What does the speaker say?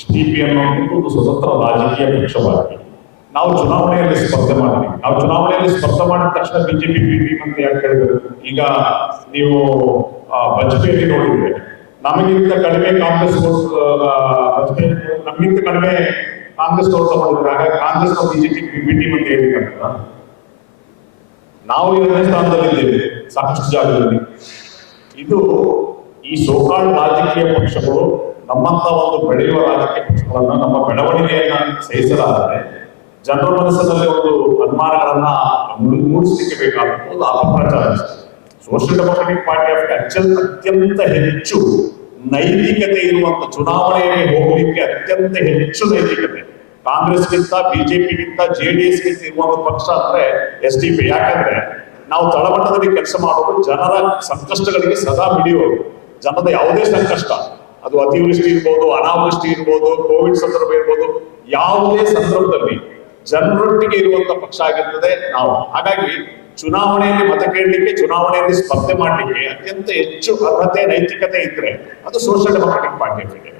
SDP ಅನ್ನೋದು ಒಂದು ಸ್ವತಂತ್ರ ರಾಜಕೀಯ ಪಕ್ಷವಾಗಿ ನಾವು ಚುನಾವಣೆಯಲ್ಲಿ ಸ್ಪರ್ಧೆ ಮಾಡ್ತೀವಿ. ನಾವು ಚುನಾವಣೆಯಲ್ಲಿ ಸ್ಪರ್ಧೆ ಮಾಡಿದ ತಕ್ಷಣ ಬಿಜೆಪಿ ಬಿ ಟೀಮ್ ಅಂತ ಯಾಕೆ ಹೇಳ್ಬೇಕು? ಈಗ ನೀವು ಬಜಪೆಯಲ್ಲಿ ನೋಡಿದ್ರೆ ನಮಗಿಂತ ಕಡಿಮೆ ಕಾಂಗ್ರೆಸ್ ನಮಗಿಂತ ಕಡಿಮೆ ಕಾಂಗ್ರೆಸ್ ತಗೊಂಡಿದ್ರೆ, ಹಾಗಾಗಿ ಕಾಂಗ್ರೆಸ್ ಬಿಜೆಪಿ ಬಿ ಟೀಮ್ ಅಂತ ಹೇಳಿದಂತ ನಾವು 2ನೇ ಸ್ಥಾನದಲ್ಲಿದ್ದೇವೆ ಸಾಕಷ್ಟು ಜಾಗದಲ್ಲಿ. ಇದು ಈ ಸೋಕಾಳ್ ರಾಜಕೀಯ ಪಕ್ಷಗಳು ನಮ್ಮಂತ ಒಂದು ಬೆಳೆಯುವ ರಾಜಕೀಯ ಪಕ್ಷಗಳನ್ನ ನಮ್ಮ ಬೆಳವಣಿಗೆಯನ್ನ ಸಹಿಸಲಾದರೆ ಜನರ ಮನಸ್ಸಿನಲ್ಲಿ ಒಂದು ಅನುಮಾನಗಳನ್ನ ಮೂಡಿಸಲಿಕ್ಕೆ ಬೇಕಾದಂತ ಒಂದು ಅಪಪ್ರಚಾರ. ಸೋಷಿಯಲ್ ಡೆಮೊಕ್ರಾಟಿಕ್ ಪಾರ್ಟಿ ಆಫ್ ಅತ್ಯಂತ ಹೆಚ್ಚು ನೈತಿಕತೆ ಇರುವಂತ ಚುನಾವಣೆಯಲ್ಲಿ ಹೋಗಲಿಕ್ಕೆ ಅತ್ಯಂತ ಹೆಚ್ಚು ನೈತಿಕತೆ ಕಾಂಗ್ರೆಸ್ಗಿಂತ ಬಿಜೆಪಿಗಿಂತ JDS ಇರುವಂತ ಪಕ್ಷ ಅಂದ್ರೆ SDP. ಯಾಕಂದ್ರೆ ನಾವು ತಳಮಟ್ಟದಲ್ಲಿ ಕೆಲಸ ಮಾಡೋದು ಜನರ ಸಂಕಷ್ಟಗಳಿಗೆ ಸದಾ ಮಿಡಿಯೋದು. ಜನದ ಯಾವುದೇ ಸಂಕಷ್ಟ, ಅದು ಅತಿವೃಷ್ಟಿ ಇರ್ಬೋದು, ಅನಾವೃಷ್ಟಿ ಇರ್ಬೋದು, ಕೋವಿಡ್ ಸಂದರ್ಭ ಇರ್ಬೋದು, ಯಾವುದೇ ಸಂದರ್ಭದಲ್ಲಿ ಜನರೊಟ್ಟಿಗೆ ಇರುವಂತ ಪಕ್ಷ ಆಗಿರ್ತದೆ ನಾವು. ಹಾಗಾಗಿ ಚುನಾವಣೆಯಲ್ಲಿ ಮತ ಕೇಳಲಿಕ್ಕೆ, ಚುನಾವಣೆಯಲ್ಲಿ ಸ್ಪರ್ಧೆ ಮಾಡಲಿಕ್ಕೆ ಅತ್ಯಂತ ಹೆಚ್ಚು ಅರ್ಹತೆ, ನೈತಿಕತೆ ಇದ್ರೆ ಅದು social democratic party of India.